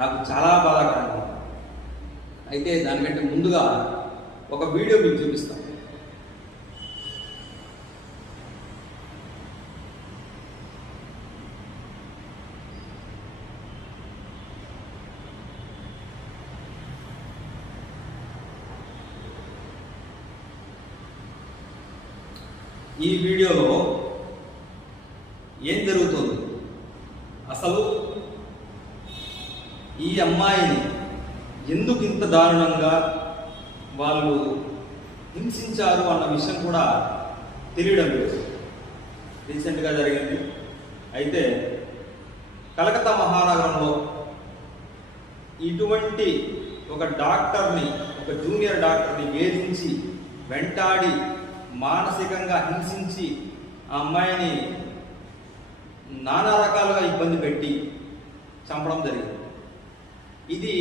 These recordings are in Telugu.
నాకు చాలా బాధాకరంగా ఉంది. అయితే దానికంటే ముందుగా ఒక వీడియో మీకు చూపిస్తాను ఈ వీడియోలో ఏం జరుగుతుంది అసలు ఈ అమ్మాయిని ఎందుకు ఇంత దారుణంగా వాళ్ళు హింసించారు అన్న విషయం కూడా తెలియడం లేదు. రీసెంట్గా జరిగింది. అయితే కలకత్తా మహానగరంలో ఇటువంటి ఒక డాక్టర్ని ఒక జూనియర్ డాక్టర్ని వేధించి వెంటాడి మానసికంగా హింసించి ఆ అమ్మాయిని నానా రకాలుగా ఇబ్బంది పెట్టి చంపడం జరిగింది. ఇది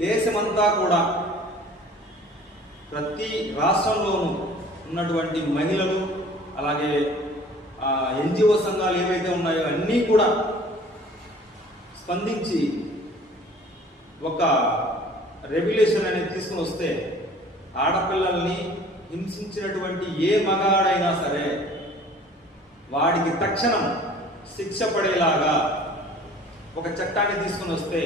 దేశమంతా కూడా ప్రతి రాష్ట్రంలోనూ ఉన్నటువంటి మహిళలు అలాగే ఎన్జిఓ సంఘాలు ఏవైతే ఉన్నాయో అన్నీ కూడా స్పందించి ఒక రెగ్యులేషన్ అనేది తీసుకుని వస్తే ఆడపిల్లల్ని హింసించినటువంటి ఏ మగాడైనా సరే వాడికి తక్షణం శిక్ష పడేలాగా ఒక చట్టాన్ని తీసుకుని వస్తే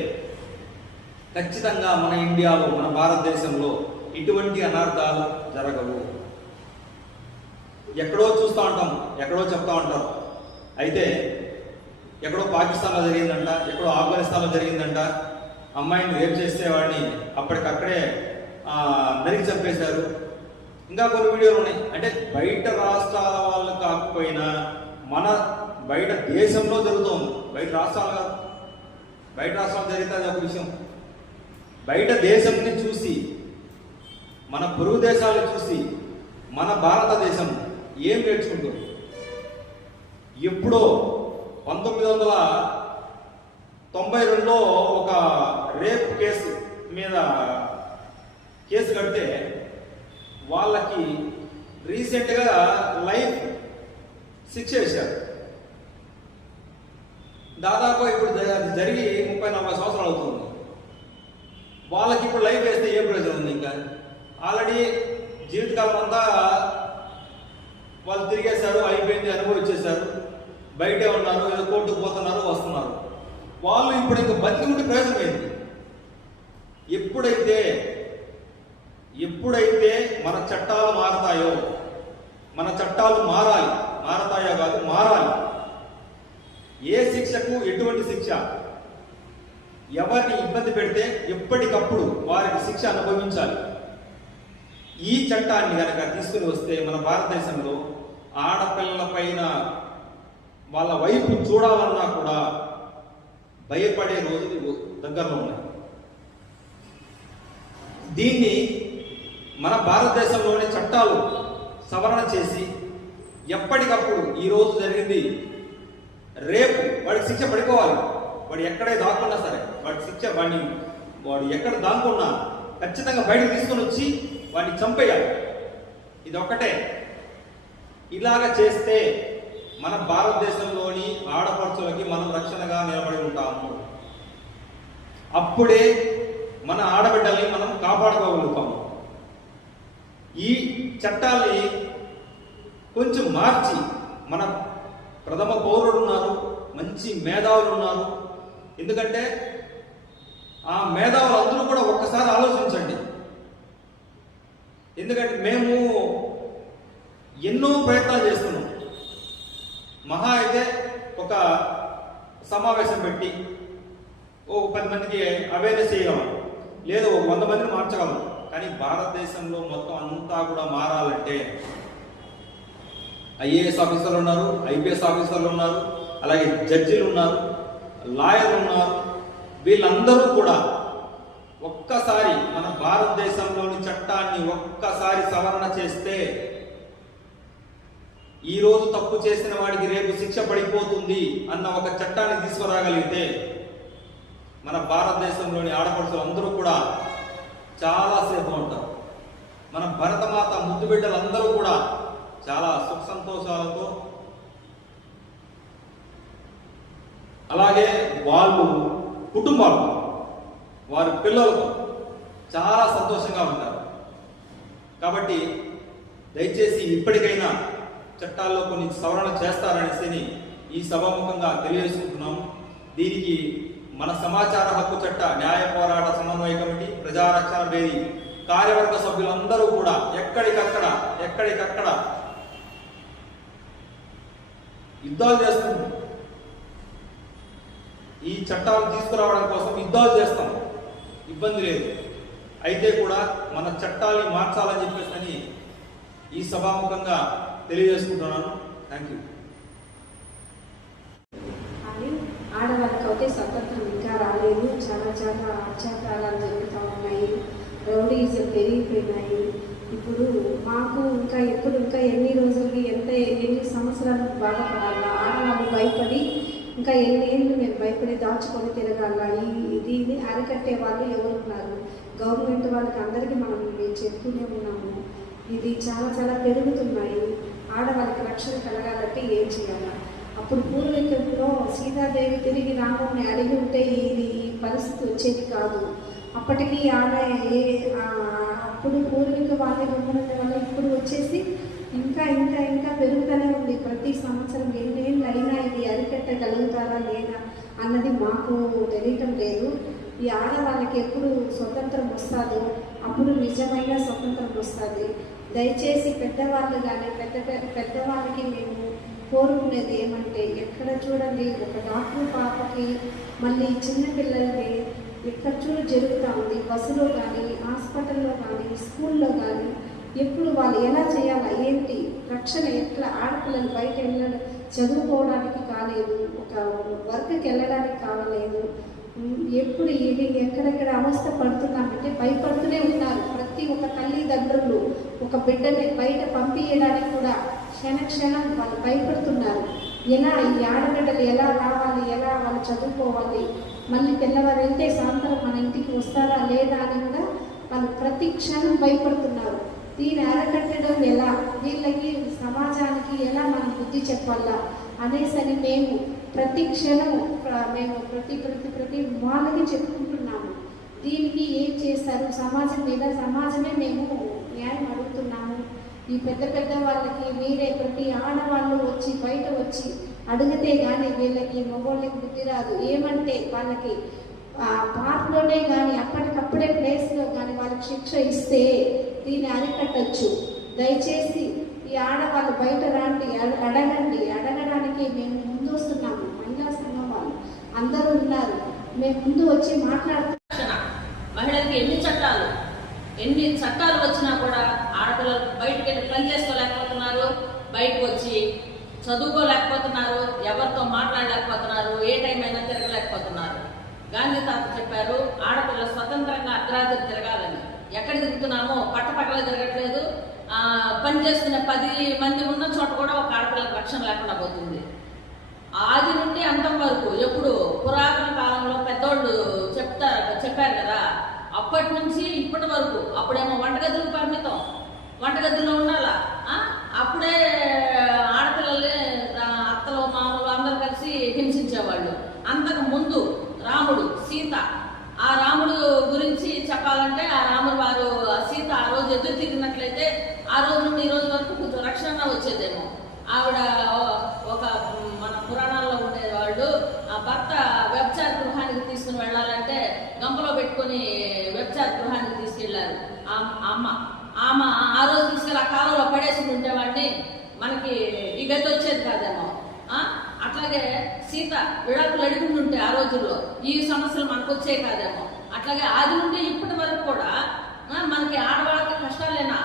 ఖచ్చితంగా మన ఇండియాలో మన భారతదేశంలో ఇటువంటి అనర్థాలు జరగవు. ఎక్కడో చూస్తూ ఉంటాం ఎక్కడో చెప్తా ఉంటారు అయితే ఎక్కడో పాకిస్తాన్లో జరిగిందంట ఎక్కడో ఆఫ్ఘనిస్తాన్లో జరిగిందంట అమ్మాయిని రేపు చేస్తే వాడిని అప్పటికక్కడే నరికి చంపేశారు. ఇంకా కొన్ని వీడియోలు ఉన్నాయి. అంటే బయట రాష్ట్రాల వాళ్ళు కాకపోయినా మన బయట దేశంలో జరుగుతుంది. బయట రాష్ట్రాలు కాదు. బయట రాష్ట్రాలు జరిగితే అది ఒక విషయం. బయట దేశంని చూసి మన పొరుగు దేశాలను చూసి మన భారతదేశం ఏం నేర్చుకుంటుంది? ఎప్పుడో పంతొమ్మిది వందల తొంభై రెండులో ఒక రేప్ కేసు మీద కేసు కడితే వాళ్ళకి రీసెంట్గా లైఫ్ శిక్ష వేశారు. దాదాపు ఇప్పుడు జరిగి ముప్పై నలభై సంవత్సరాలు అవుతుంది. వాళ్ళకి ఇప్పుడు లైఫ్ వేస్తే ఏ ప్రయోజనం ఉంది ఇంకా? ఆల్రెడీ జీవితకాలం అంతా వాళ్ళు తిరిగేశారు అయిపోయింది అనుభవించేశారు బయటే ఉన్నారు ఏదో కోర్టుకు పోతున్నారు వస్తున్నారు. వాళ్ళు ఇప్పుడు ఇంకా బతికి ఉంటే ప్రయోజనం ఏంటి ఎప్పుడైతే ఎప్పుడైతే మన చట్టాలు మారతాయో మన చట్టాలు మారాలి మారతాయో కాదు మారాలి. ఏ శిక్షకు ఎటువంటి శిక్ష? ఎవరిని ఇబ్బంది పెడితే ఎప్పటికప్పుడు వారికి శిక్ష అనుభవించాలి. ఈ చట్టాన్ని కనుక తీసుకుని వస్తే మన భారతదేశంలో ఆడపిల్లల పైన వాళ్ళ వైపు చూడాలన్నా కూడా భయపడే రోజులు దగ్గరలో ఉన్నాయి. దీన్ని మన భారతదేశంలోని చట్టాలు సవరణ చేసి ఎప్పటికప్పుడు ఈ రోజు జరిగింది. రేపు వాడికి శిక్ష పడిపోవాలి. వాడు ఎక్కడే దాక్కున్నా సరే వాడి శిక్ష వాడిని వాడు ఎక్కడ దాక్కున్నా ఖచ్చితంగా బయటకు తీసుకొని వచ్చి వాడిని చంపేయాలి. ఇది ఒక్కటే ఇలాగ చేస్తే మన భారతదేశంలోని ఆడపడుచులకి మనం రక్షణగా నిలబడి ఉంటాము. అప్పుడే మన ఆడబిడ్డల్ని మనం కాపాడుకోగలుగుతాము. ఈ చట్టాల్ని కొంచెం మార్చి మన ప్రథమ పౌరులు ఉన్నారు మంచి మేధావులు ఉన్నారు ఎందుకంటే ఆ మేధావులు అందరూ కూడా ఒక్కసారి ఆలోచించండి. ఎందుకంటే మేము ఎన్నో ప్రయత్నాలు చేస్తున్నాం. మహా అయితే ఒక సమావేశం పెట్టి ఒక పది మందికి అవేర్నెస్ చేయగలం లేదు ఒక వంద మందిని మార్చగలం. కానీ భారతదేశంలో మొత్తం అంతా కూడా మారాలంటే ఐఏఎస్ ఆఫీసర్లు ఉన్నారు ఐపీఎస్ ఆఫీసర్లు ఉన్నారు అలాగే జడ్జిలు ఉన్నారు. లాయర్ ఉన్నారు. వీళ్ళందరూ కూడా ఒక్కసారి మన భారతదేశంలోని చట్టాన్ని ఒక్కసారి సవరణ చేస్తే ఈ రోజు తప్పు చేసిన వాడికి రేపు శిక్ష పడిపోతుంది అన్న ఒక చట్టాన్ని తీసుకురాగలిగితే మన భారతదేశంలోని ఆడపడుచులు అందరూ కూడా చాలా సేపు ఉంటారు. మన భరతమాత ముద్దు బిడ్డలందరూ కూడా చాలా సుఖ సంతోషాలతో అలాగే వాళ్ళు కుటుంబాలు వారి పిల్లలకు చాలా సంతోషంగా ఉంటారు. కాబట్టి దయచేసి ఇప్పటికైనా చట్టాల్లో కొన్ని సవరణ చేస్తారనేసి ఈ సభాముఖంగా తెలియజేసుకుంటున్నాము దీనికి మన సమాచార హక్కు చట్ట న్యాయ పోరాట సమన్వయ కమిటీ ప్రజారక్షణ బేరీ కార్యవర్గ సభ్యులందరూ కూడా ఎక్కడికక్కడ ఎక్కడికక్కడ యుద్ధాలు చేస్తున్నాం ఈ చట్టాలు తీసుకురావడం కోసం యుద్ధాలు చేస్తాం. ఇబ్బంది లేదు. అయితే కూడా మన చట్టాన్ని మార్చాలని చెప్పేసి అని ఈ సభాముఖంగా తెలియజేసుకుంటున్నాను. Thank you. కానీ ఆడవాళ్ళకి అయితే స్వతంత్రం ఇంకా రాలేదు. చాలా చాలా అత్యాచారాలు జరుగుతూ ఉన్నాయి. రౌడీజం పెరిగిపోయినాయి. ఇప్పుడు మాకు ఇంకా ఎప్పుడు ఇంకా ఎన్ని రోజులకి ఎంత ఎన్ని సంవత్సరాలు బాధపడాలా? ఆడవాళ్ళు భయపడి ఇంకా ఎన్నేళ్ళు మేము భయపడి దాచుకొని తిరగాల ఈ దీన్ని అరికట్టే వాళ్ళు ఎవరున్నారు? గవర్నమెంట్ వాళ్ళకి అందరికీ మనం మేము చెప్తూనే ఉన్నాము. ఇది చాలా చాలా పెరుగుతున్నాయి. ఆడవాళ్ళకి రక్షణ కలగాలంటే ఏం చేయాలా? అప్పుడు పూర్వీకుల్లో సీతాదేవి తిరిగి రాముడిని అడిగి ఉంటే ఇది ఈ పరిస్థితి వచ్చేది కాదు. అప్పటికి ఆమె ఏ అప్పుడు పూర్వీక వాళ్ళకి ఉండడం వల్ల ఇప్పుడు వచ్చేసి ఇంకా ఇంకా ఇంకా పెరుగుతూనే ఉంది. ప్రతి సంవత్సరం ఎన్నేళ్ళు అయినా ఇది పెట్టగలుగుతారా లేదా అన్నది మాకు తెలియటం లేదు. ఈ ఆడవాళ్ళకి ఎప్పుడు స్వతంత్రం వస్తుందో? అప్పుడు నిజమైన స్వతంత్రం వస్తుంది. దయచేసి పెద్దవాళ్ళు కానీ పెద్ద పెద్ద- పెద్దవాళ్ళకి మేము కోరుకునేది ఏమంటే ఎక్కడ చూడండి ఒక డాక్టర్ పాపకి మళ్ళీ చిన్నపిల్లలకి ఎక్కడ చూడ జరుగుతూ ఉంది. బస్సులో కానీ హాస్పిటల్లో కానీ స్కూల్లో కానీ ఎప్పుడు వాళ్ళు ఎలా చేయాలా ఏంటి రక్షణ ఎట్లా? ఆడపిల్లలు బయట వెళ్ళడం చదువుకోవడానికి కాలేదు ఒక వర్క్కి వెళ్ళడానికి కావలేదు. ఎప్పుడు ఏమి ఎక్కడెక్కడ అవస్థ పడుతున్నామంటే భయపడుతూనే ఉన్నారు ప్రతి ఒక్క తల్లిదండ్రులు. ఒక బిడ్డని బయట పంపించడానికి కూడా క్షణ క్షణం వాళ్ళు భయపడుతున్నారు. ఎలా ఈ ఆడబిడ్డలు ఎలా రావాలి ఎలా వాళ్ళు చదువుకోవాలి? మళ్ళీ తెల్లవారు వెళ్తే సాయంత్రం మన ఇంటికి వస్తారా లేదా అని కూడా వాళ్ళు ప్రతి క్షణం భయపడుతున్నారు. దీన్ని అరకట్టడం ఎలా? వీళ్ళకి సమాజానికి ఎలా మనం బుద్ధి చెప్పాలా? అనేసరి మేము ప్రతి క్షణం మేము ప్రతి ప్రతి ప్రతి వాళ్ళకి చెప్పుకుంటున్నాము. దీనికి ఏం చేస్తారు? సమాజం మీద సమాజమే మేము న్యాయం అడుగుతున్నాము. ఈ పెద్ద పెద్ద వాళ్ళకి మీరే ప్రతి ఆడవాళ్ళు వచ్చి బయట వచ్చి అడిగితే కానీ వీళ్ళకి మగవాళ్ళకి బుద్ధి రాదు. ఏమంటే వాళ్ళకి పార్క్లోనే కానీ అప్పటికప్పుడే ప్లేస్లో కానీ వాళ్ళకి శిక్ష ఇస్తే దీన్ని అరికట్టచ్చు. దయచేసి ఈ ఆడవాళ్ళు బయట రాండి అడగండి. అడగడానికి మేము ముందు వస్తున్నాము మహిళా సంఘం వాళ్ళు అందరూ ఉన్నారు. మేము ముందు వచ్చి మాట్లాడుతున్నాం మహిళలకి ఎన్ని చట్టాలు ఎన్ని చట్టాలు వచ్చినా కూడా ఆడపిల్లలు బయటకెళ్ళి వెళ్ళి పని చేసుకోలేకపోతున్నారు. బయటకు వచ్చి చదువుకోలేకపోతున్నారు. ఎవరితో మాట్లాడలేకపోతున్నారు. ఏ టైం అయినా తిరగలేకపోతున్నారు. గాంధీ తాత చెప్పారు ఆడపిల్ల స్వతంత్రంగా అర్ధరాత్రి తిరగాలని. ఎక్కడ తిరుగుతున్నామో పట్టపక్కల తిరగట్లేదు. పనిచేస్తున్న పని చేసుకునే పది మంది ఉన్న చోట కూడా ఒక ఆడపిల్లకి రక్షణ లేకుండా పోతుంది. ఆది నుండి అంతం వరకు ఎప్పుడు పురాతన కాలంలో పెద్దోళ్ళు చెప్తారు చెప్పారు కదా అప్పటి నుంచి ఇప్పటి వరకు అప్పుడేమో వంటగదులు పరిమితం. వంటగదిలో ఉండాలా? అప్పుడే ఆడపిల్లల్ని అత్తలు మామూలు అందరు కలిసి హింసించేవాళ్ళు. అంతకు ముందు రాముడు సీత. ఆ రాముడు గురించి చెప్పాలంటే ఆ రాముడు వారు సీత ఆ రోజు ఎదురు ఆ రోజు నుండి ఈ రోజు వరకు కొంచెం రక్షణ వచ్చేదేమో. ఆవిడ ఒక మన పురాణాల్లో ఉండేవాళ్ళు ఆ భర్త వ్యభిచార గృహానికి తీసుకుని వెళ్ళాలంటే గంపలో పెట్టుకొని వ్యభిచార గృహానికి తీసుకెళ్ళారు ఆ అమ్మ. ఆమె ఆ రోజు తీసుకెళ్ళి ఆ కాలంలో పడేసి ఉండేవాడిని. మనకి ఈ గతి వచ్చేది కాదేమో. అట్లాగే సీత విడాకులు అడిగి ఉంటే ఆ రోజుల్లో ఈ సమస్యలు మనకు వచ్చే కాదేమో. అట్లాగే ఆది నుండి ఇప్పటి వరకు కూడా మనకి ఆడవాళ్ళకి కష్టాలేనా?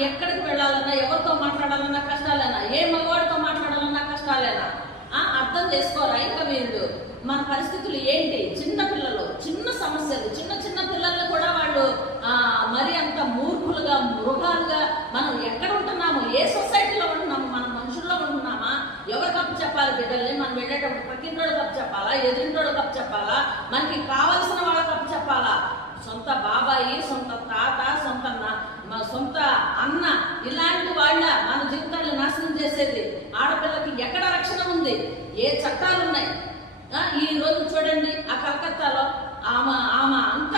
ఎక్కడికి వెళ్ళాలన్నా ఎవరితో మాట్లాడాలన్నా కష్టాలేనా? ఏ మగవాడితో మాట్లాడాలన్నా కష్టాలేనా? ఆ, అర్థం చేసుకోరా? ఇంకా వీళ్ళు మన పరిస్థితులు ఏంటి? చిన్న పిల్లలు చిన్న సమస్యలు చిన్న చిన్న పిల్లల్ని కూడా వాళ్ళు ఆ, మరి అంత మూర్ఖులుగా మృగాలుగా మనం ఎక్కడ ఉంటున్నాము? ఏ సొసైటీలో ఉంటున్నాము? మనం మనుషుల్లో ఉంటున్నామా? ఎవరు తప్పు చెప్పాలి బిడ్డల్ని? మనం వెళ్ళేటప్పుడు పక్కింటోడు తప్పు చెప్పాలా? ఎదురింటోడు తప్పు చెప్పాలా? మనకి కావలసిన వాళ్ళ తప్పు చెప్పాలా? సొంత బాబాయి సొంత తాత సొంత నా- మా సొంత అన్న ఇలాంటి వాళ్ళ మన జీవితాన్ని నాశనం చేసేది ఆడపిల్లకి ఎక్కడ రక్షణ ఉంది ఏ చట్టాలు ఉన్నాయి ఆ, ఈ రోజు చూడండి ఆ కలకత్తాలో ఆమె ఆమె అంత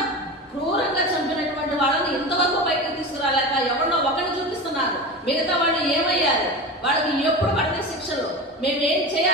క్రూరంగా చంపినటువంటి వాళ్ళని ఇంతవరకు బయటకు తీసుకురాలేక ఎవరినో ఒకరిని చూపిస్తున్నారు మిగతా వాళ్ళు ఏమయ్యారు వాళ్ళకి ఎప్పుడు పడితే శిక్షలు మేము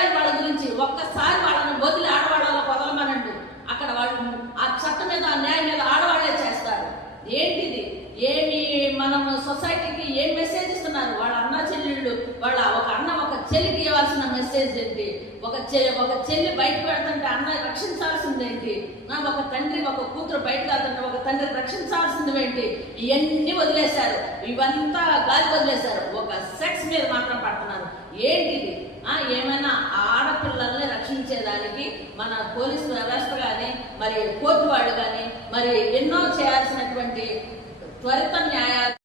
ఏం వాళ్ళ గురించి ఒక్కసారి వాళ్ళని వదిలి ఆడవాళ్ళ వదలమనండి. అక్కడ వాళ్ళు ఆ చట్టం మీద ఆ న్యాయం మీద ఆడవాళ్ళే చేస్తారు. ఏంటిది? ఏమి మనం సొసైటీకి ఏం మెసేజ్ ఇస్తున్నారు? వాళ్ళ అన్న చెల్లెళ్ళు వాళ్ళ ఒక అన్న ఒక చెల్లికి ఇవ్వాల్సిన మెసేజ్ ఏంటి? ఒక చె ఒక చెల్లి బయట పెడుతుంటే అన్న రక్షించాల్సిందేంటి నా ఒక తండ్రి ఒక కూతురు బయట కాదంటే ఒక తండ్రి రక్షించాల్సింది ఏంటి? ఇవన్నీ వదిలేశారు. ఇవంతా గాలి వదిలేశారు. ఒక సెక్స్ మీద మాత్రం పడుతున్నారు. ఏంటిది? ఏమైనా ఆడపిల్లల్ని రక్షించేదానికి మన పోలీసు వ్యవస్థ కానీ మరి కోర్టు వాళ్ళు కానీ మరి ఎన్నో చేయాల్సినటువంటి త్వరిత న్యాయాలు